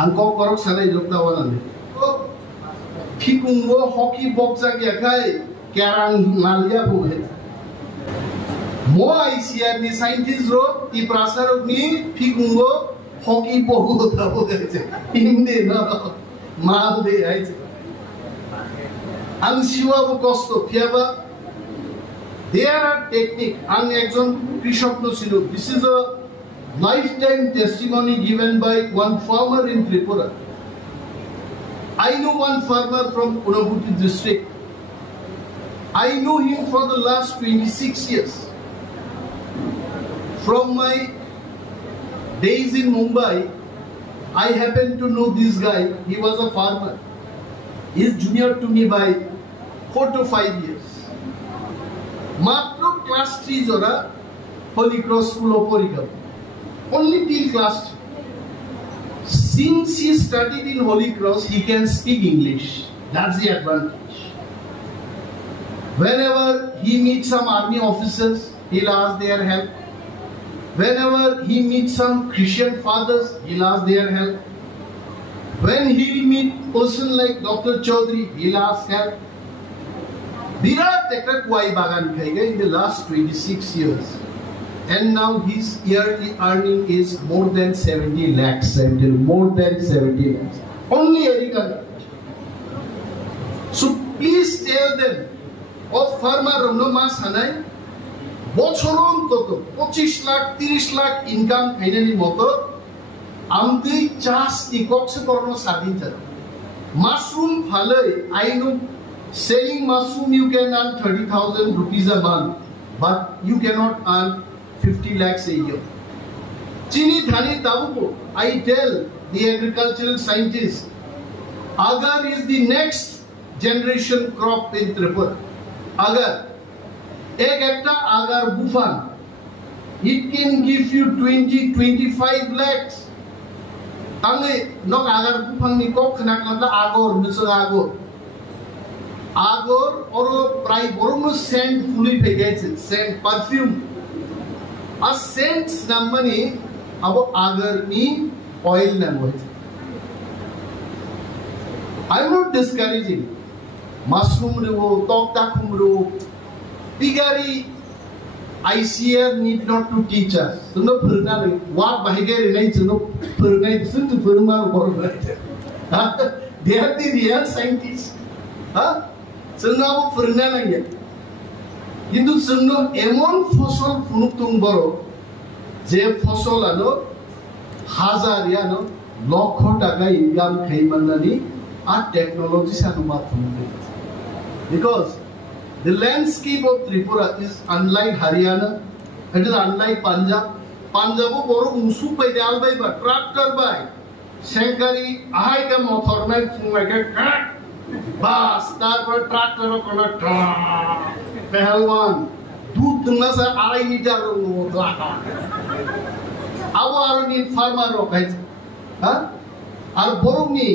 Hancock korok sanai jokta wana ne. Fikungbo hockey box agi akai kerang ngalia buhe. Mo ICR ni scientist ro ti prasarok ni fikungbo hockey box tabo gaje. Inde na mal de aiche. Ang siwa bu kosto piaba. There are technique. Ang ekjon krishok no silo. This is a lifetime testimony given by one farmer in Tripura. I know one farmer from Unabhuti district. I know him for the last 26 years. From my days in Mumbai, I happened to know this guy. He was a farmer. He is junior to me by 4 to 5 years. Matro class 3 jora Holy Cross School of Porikam. Only till class 3. Since he studied in Holy Cross, he can speak English. That's the advantage. Whenever he meets some army officers, he'll ask their help. Whenever he meets some Christian fathers, he'll ask their help. When he'll meet a person like Dr. Chaudhary, he'll ask help. Virat Tekrakwai Bagan Khaiga in the last 26 years. And now his yearly earning is more than 70 lakhs. More than 70 lakhs. Only agriculture. So please tell them, of farmer Ramno Mas Hanai, Bochoron Toto, 25 lakh, 30 lakh income Kainani Moto, Amdi Chas Nikokse Korno Sadinta. Mushroom Halai, I know selling mushroom you can earn 30,000 rupees a month, but you cannot earn 50 lakhs a year. Chini Dhani Tabuko, I tell the agricultural scientists, agar is the next generation crop in Tripura. Agar, ek ekta agar bufan, it can give you 20-25 lakhs. Tangi nok agar bufan ni kok kena kata agor, misal agor. Agor oro prai borong scent fully packaged, scent perfume. A scent nammani abo agar ni oil namoy. I am not discouraging. Mushroom revo, tokta kumro, pigari. ICR need not to teach us. So no purna le. What bahige renai chuno purna sun to purna bol. They are the real scientists. Huh? So now purna nahi. কিন্তু জন্য এমন ফসল ফুনুতুং বড় যে ফসল আনো হাজার ইয়ানো লক্ষ টাকা ইনকাম খাইমানানি আর টেকনোলজি সানো মাধ্যমে because the landscape of Tripura is unlike Haryana, it is unlike Punjab. Punjab বড় উঁচু পাই দেয়াল বাই বা ট্রাক্টর বাই সেঙ্কারি আহাই কা মথর নাই ফুমাইকে কাট বাস তারপর ট্রাক্টর কোন Pehalwan, দুধ dunga sa 2.5 liter laka. Awo aroni farmer rokai. Huh? Ar borongni,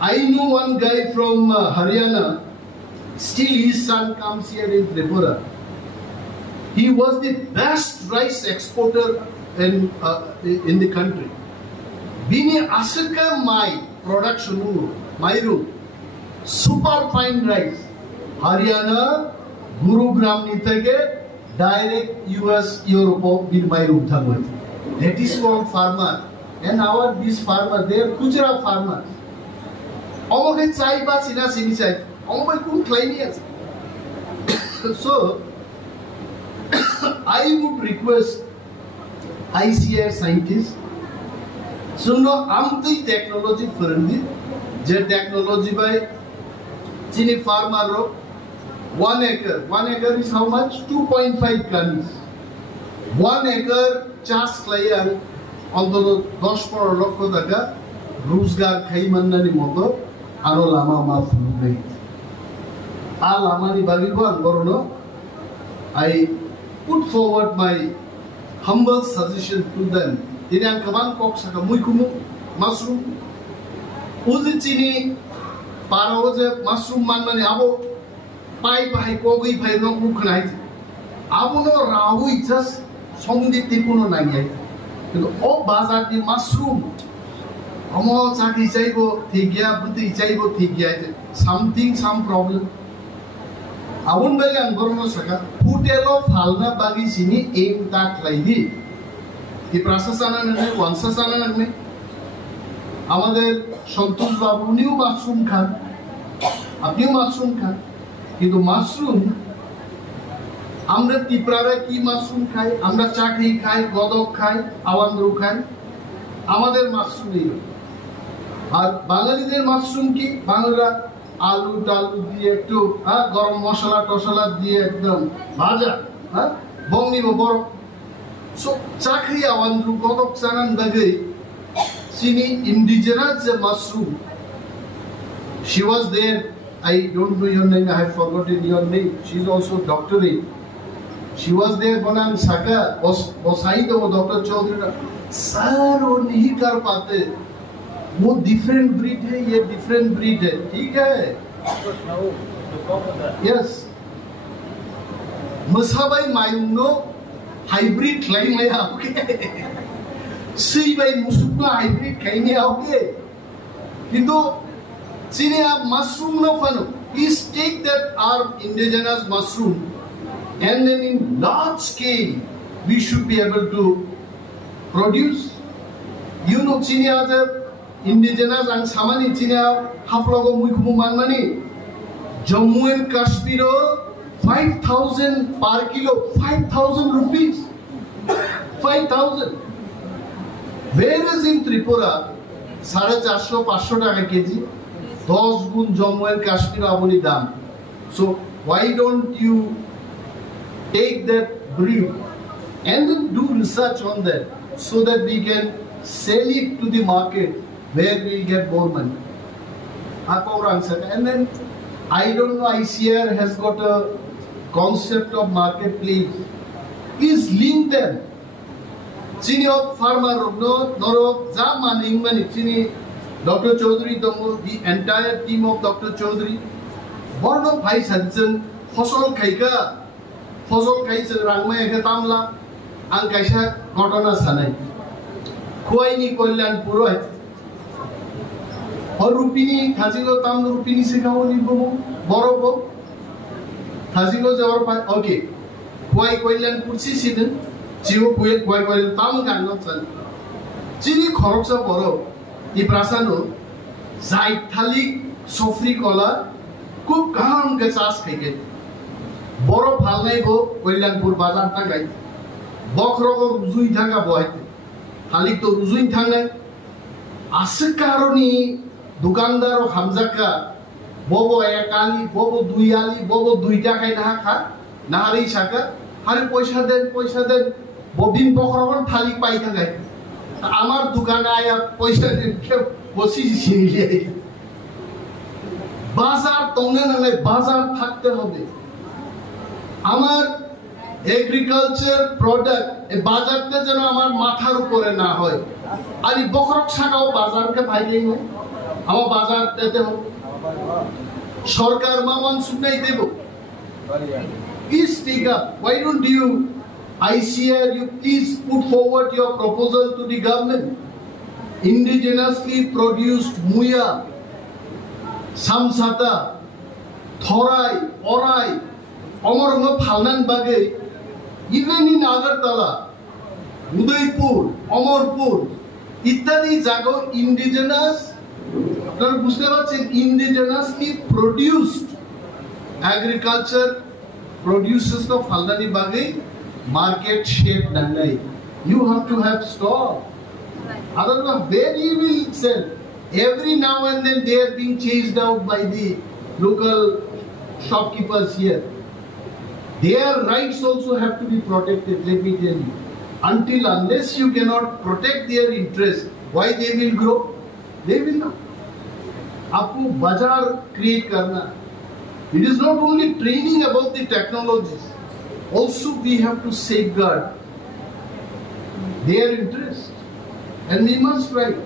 I know one guy from Haryana. Still his son comes here in Tripura. He was the best rice exporter in the country. Bini asaka mai production mairu super fine rice. Haryana Gurugram Nithage direct US Europe bin Mairum Thamad. That is called farmer. And our this farmer, they are Gujarat farmers. Omoke chai ba sina sini chai. Omoke kun claimias. So I would request ICR scientists. So no amti technology friendly. Je technology by chini farmer ro 1 acre. 1 acre is how much? 2.5 tons. 1 acre chas klayan অন্তত 10-15 লক্ষ টাকা রোজগার খাইমান্নানি মতো আরো লামা মাফ নেই আর লামানি বাগিবান করনো I put forward my humble suggestion to them. Ini ang kaman kok saka muy kumu mushroom uzi chini para oje mushroom man mane abo pai pai kogui pai no kukhna hai abo no rahui just somdi tipuno nai hai কিন্তু ও বাজার দি mushroom Amo chakri chaibo thigya, buti chaibo thigya. Something, some problem. Abun bagi angkorno saka. Putelo falna bagi sini aim tak lagi. Di prasasana nane, wansasana nane. আমাদের সন্তোষ বাবু উনিও mushroom খান, আপনিও mushroom খান, কিন্তু mushroom আমরা ত্রিপুরারা কি mushroom খাই? আমরা চাকরি খাই, গদক খাই, আওয়ান্দ্র খাই, আমাদের মাশরুম এই। আর বাঙালিদের মাশরুম কি? বাংলারা আলু টালু দিয়ে একটু গরম মশলা টসলা দিয়ে একদম ভাজা, বঙ্গিব বড় চাকরি আওয়ান্দ্র গদক চানান বাগে Sini indigenous mushroom. She was there. I don't know your name. I have forgotten your name. She's also doctorate. She was there. Bonan Saka was side of Dr. Chaudhary. Sir, वो नहीं कर पाते. वो different breed है, ये different breed है. ठीक है? Yes. Masabai mayuno hybrid line ले आओगे. See by musukna hybrid kaine aoge kintu sini aap mushroom no fano. Please take that our indigenous mushroom and then in large scale we should be able to produce. You know sini aja indigenous ang samani sini haplogo muikhumu manmani Jammu and Kashmir 5,000 per kilo, 5,000 rupees, 5,000. Whereas in Tripura, 450-500 টাকা KG, 10 গুণ Jammu and Kashmir aboli dam. So why don't you take that breed and then do research on that so that we can sell it to the market where we get more money. And then I don't know, ICR has got a concept of marketplace. Please link them. Sini of farmer noro ja maning mani sini Dr. Chaudhary dongo, the entire team of Dr. Chaudhary borno bhai sanchen ফসল খাইছে রাংমা একে তামলা আং কাইসা ঘটনা সানাই খোয়াইনি কল্যাণপুর হইছে হরুপিনি থাজিলো তাম রুপিনি শিখাও নিবো বড় থাজিলো যাওয়ার পায় ওকে খোয়াই কল্যাণপুর সিদিন 지금 구해 다음 강력선 지리 খরচা বড় 이 প্রাসানো জাইথালিক সফরি কলা খুব কাম কে চাষ খাইকে বড় ভাল নাইব কল্যাণপুর বাজার টাকাই বখরগ রুজুই থাকা বহাইতে খালিক তো রুজুই থাঙ্গাই আছে কারণে দোকানদার হামজাকা ববো এক আলি ববো দুই আলি ববো 2 টাকায় না খা নাহারেই সাকা আরে পয়সা দেন ববিন বখরগন থালি পাই থাকাই আমার দোকানে আয়া পয়সা দিয়ে বসি ছিনিয়ে বাজার তঙ্গে না বাজার থাকতে হবে আমার এগ্রিকালচার প্রোডাক্ট এই বাজারটা যেন আমার মাথার উপরে না হয় আর এই বখরক ছাকাও বাজারকে ভাইলেই না আমার বাজার দিতে হবে সরকার মামান শুনাই দেব Please take up. Why don't you, ICR, you please put forward your proposal to the government. Indigenously produced muya, samsata, thorai, orai, omorno phalnan bage, even in Agartala, Udaipur, Omorpur, ইত্যাদি জায়গা indigenous, আপনারা বুঝতে পারছেন indigenously produced agriculture produces the Faldani Bagi market shape Nangai. You have to have stock. Otherwise, where you will sell? Every now and then they are being chased out by the local shopkeepers here. Their rights also have to be protected, let me tell you. Unless you cannot protect their interest, why they will grow? They will not. आपको बाजार create करना. It is not only training about the technologies, also we have to safeguard their interest. And we must write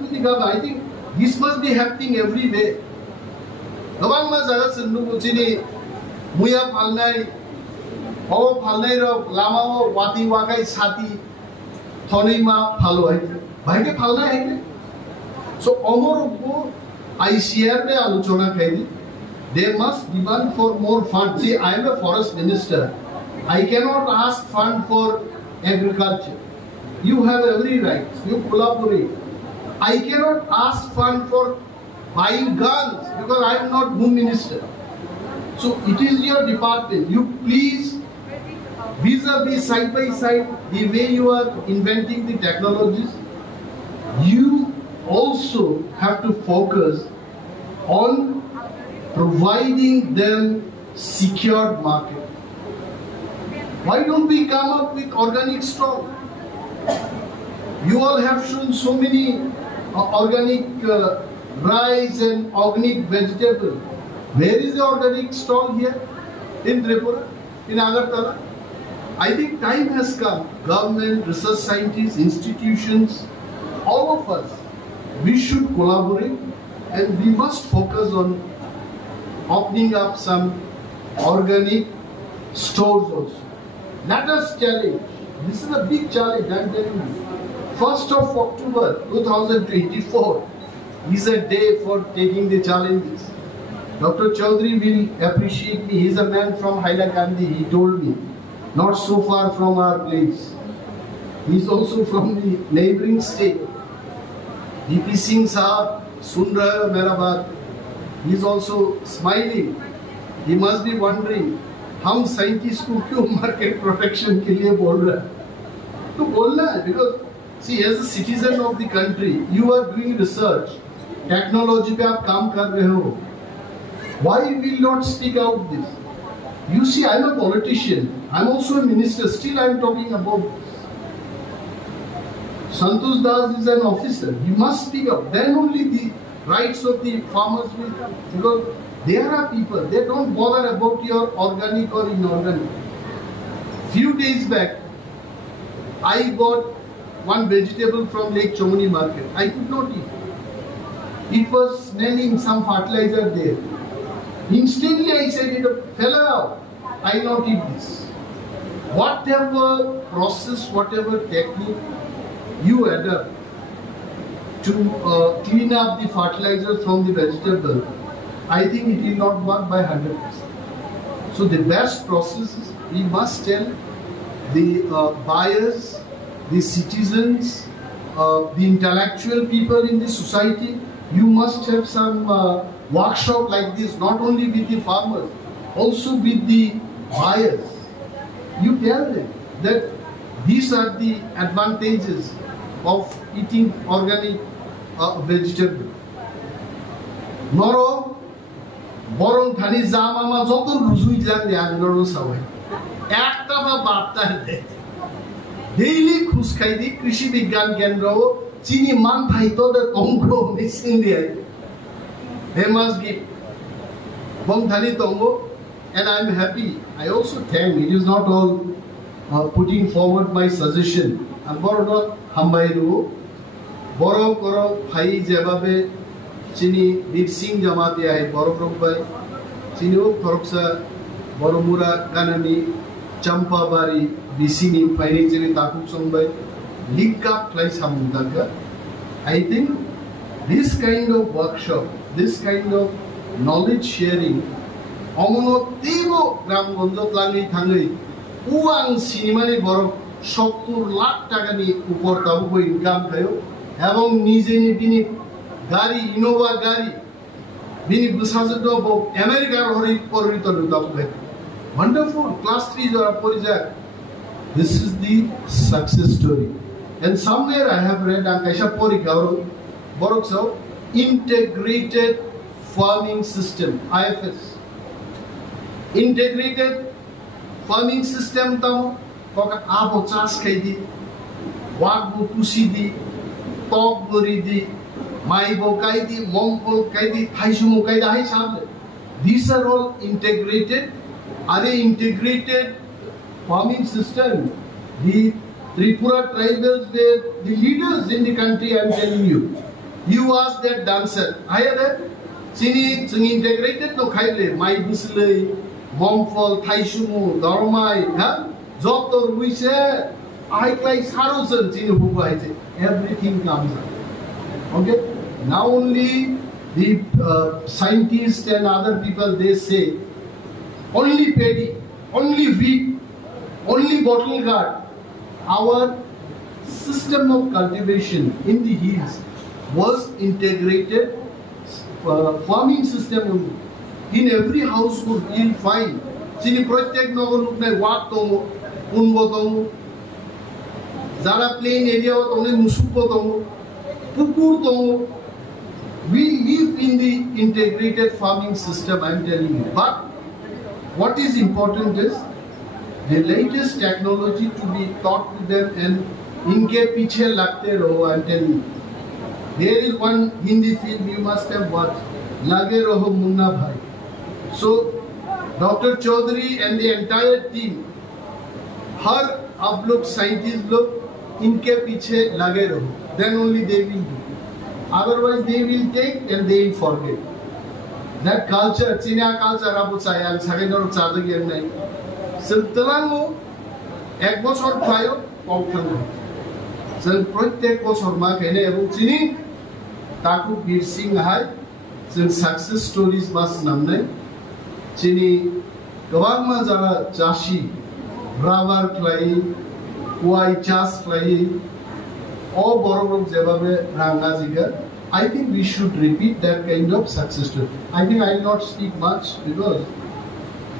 with the government. I think this must be happening everywhere. Gawang ma jaga sunnu chini muya phalnai o phalnai ro lama o wati wakai sati thonai ma phalo hai bhai ke phalnai hai So omoropo ICR me alochona kaidi. They must demand for more funds. See, I am a forest minister. I cannot ask fund for agriculture. You have every right. You collaborate. I cannot ask fund for buying guns because I am not Home Minister. So it is your department. You please, vis-a-vis side by side, the way you are inventing the technologies, you also have to focus on providing them secured market. Why don't we come up with organic stall? You all have shown so many organic rice and organic vegetable. Where is the organic stall here? In Tripura, in Agartala. I think time has come. Government, research scientists, institutions, all of us, we should collaborate and we must focus on opening up some organic stores also. Let us challenge. This is a big challenge, I am telling you. 1st of October 2024 is a day for taking the challenges. Dr. Chaudhary will appreciate me. He is a man from Hailakandi, he told me. Not so far from our place. He is also from the neighboring state. DP Singh Sahab, sun rahe ho mera baat. He is also smiling. He must be wondering, हम scientist को क्यों market protection के लिए बोल रहा है? तो बोलना है because see as a citizen of the country you are doing research, technology पे आप काम कर रहे हो. Why will not speak out this? You see, I am a politician. I am also a minister. Still, I am talking about this. Santosh Das is an officer. He must speak up. Then only the rights of the farmers will come. Because there are people, they don't bother about your organic or inorganic. Few days back, I bought one vegetable from Lake Chomoni market. I could not eat. It was smelling some fertilizer there. Instantly I said, it fell out. I will not eat this. Whatever process, whatever technique you adopt to clean up the fertilizer from the vegetable, I think it will not work by 100%. So the best process is we must tell the buyers, the citizens, the intellectual people in the society, you must have some workshop like this, not only with the farmers, also with the buyers. You tell them that these are the advantages of eating organic vegetable. Noro বরং খালি জামামা যত রুজুই যান যে আন্দোলন সবাই একটা বা বার্তা ডেইলি খুশ খাই দি কৃষি বিজ্ঞান কেন্দ্র চিনি মান ফাইতো দে তঙ্গ মিসিং দিয়ে they must give bong thani tongo and I am happy. I also thank, it is not all putting forward my suggestion. I'm boro hambairu boro koro bhai jebabe চিনি বীর সিং জামাতে আই বড় রকবাই চিনিও খরকসা বড়মুরা গানানি চাম্পাবাড়ি বিসিনি ফাইনান্সিয়ালি তাকু সংবাই লিঙ্ক আপ ক্লাই সামুদাকা I think this kind of workshop, this kind of knowledge sharing অমনো তেবো গ্রামগঞ্জত লাগি থাঙ্গই উয়াং সিনেমানি বড় 70 লাখ টাকা নি উপর তাবো ইনকাম খায়ো এবং নিজে নিবিনি গাড়ি ইনোভা গাড়ি বিনি বুসাজটো আমেরিকার হরি পরিত লুতাবে wonderful class 3 জরা পরিজা. This is the success story and somewhere I have read Ankasha Porikar Borokso integrated farming system IFS integrated farming system tam koka abo chas khai di wak bu tusi di tok gori di Maibo kaidi, Mongpol kaidi, Thaisumu kaidi, hai sabe. These are all integrated. Are they integrated farming system? The Tripura tribals were the leaders in the country. I am telling you. You ask that dancer. Higher that. Sini integrated no khaile. Mai busle, Mongpol, Thaisumu, Dharmai, huh? Jotor wise. I like Sarusan sini huwa hai. Everything comes up. Okay. Now only the scientists and other people, they say only paddy, only wheat, only bottle gourd. Our system of cultivation in the hills was integrated farming system only. In every household you'll find chini protek nagar lukne wak tomo unbo tomo zara plain area tomo musupo tomo pukur tomo. We live in the integrated farming system, I am telling you. But what is important is the latest technology to be taught to them, and inke piche lagte raho, I am telling you. There is one Hindi film you must have watched, Lage Raho Munna Bhai. So Dr. Chaudhary and the entire team, har ab log scientists log inke piche lage raho, then only they will do. Otherwise they will take and they will forget. That culture, China culture abu sayang sagai dor chada gen nai. Sintalango ek bochor khayo kokthang. Sen protek bochor ma kene ebong chini taku Bir Singh hai. Sen success stories mas namnai. Chini gobang ma jara chashi rubber clay, kuai chas clay, all borrowed jebabe ranga jiga. I think we should repeat that kind of success story. I think I will not speak much because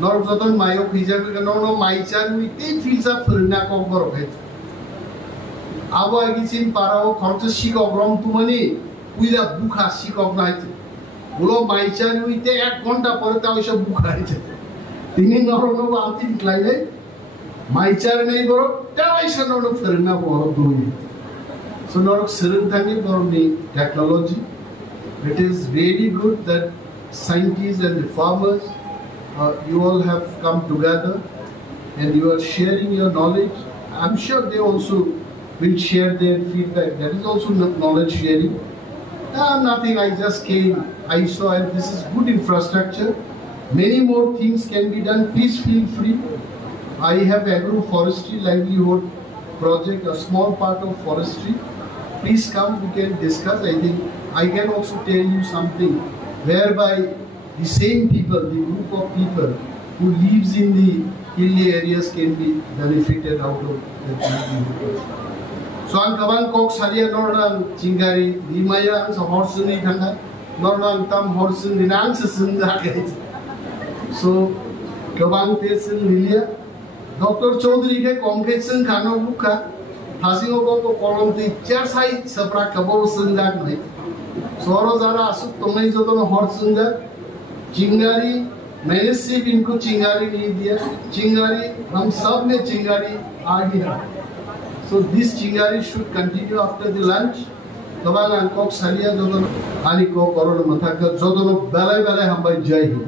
not joton mayo hijabe no maichan we take feels up furna kok borok. Abo agichin parao khorcha shikok rom tumani uila bukha shikok naite. Bulo maichan we take 1 ঘন্টা পরে তা ওইসব বুখা হয়েছে। তিনি নরম আলতিন ক্লাইলে মাইচার নেই বড় তা ওইসা নরম ফেরনা বড় দুই। So Norok Sirinthangi for the technology. It is really good that scientists and the farmers, you all have come together and you are sharing your knowledge. I'm sure they also will share their feedback. That is also knowledge sharing. Nothing, I just came, I saw, and this is good infrastructure. Many more things can be done. Please feel free. I have agroforestry livelihood project, a small part of forestry. Please come, we can discuss. I think I can also tell you something whereby the same people, the group of people who lives in the hilly areas can be benefited out of the livelihood. So ang kabang kok saria norang chingari limaya ang sa horsun ni thanga norang tam horsun dinang sa sunda guys. So kabang tesin lilia Dr. Chaudhary ke competition khano bukha Hasingo ko kolom ti chair side sapra kabo sunda nai. Soro jara asuk tumai jotono horsunga chingari मैंने सिर्फ इनको चिंगारी नहीं दिया चिंगारी हम सब ने चिंगारी आ गया so this chingari should continue after the lunch तबाला अंकोक सालिया जोदनो आली को करोड़ मथाकर जोदनो बेलाय बेलाय हम भाई जय हिंद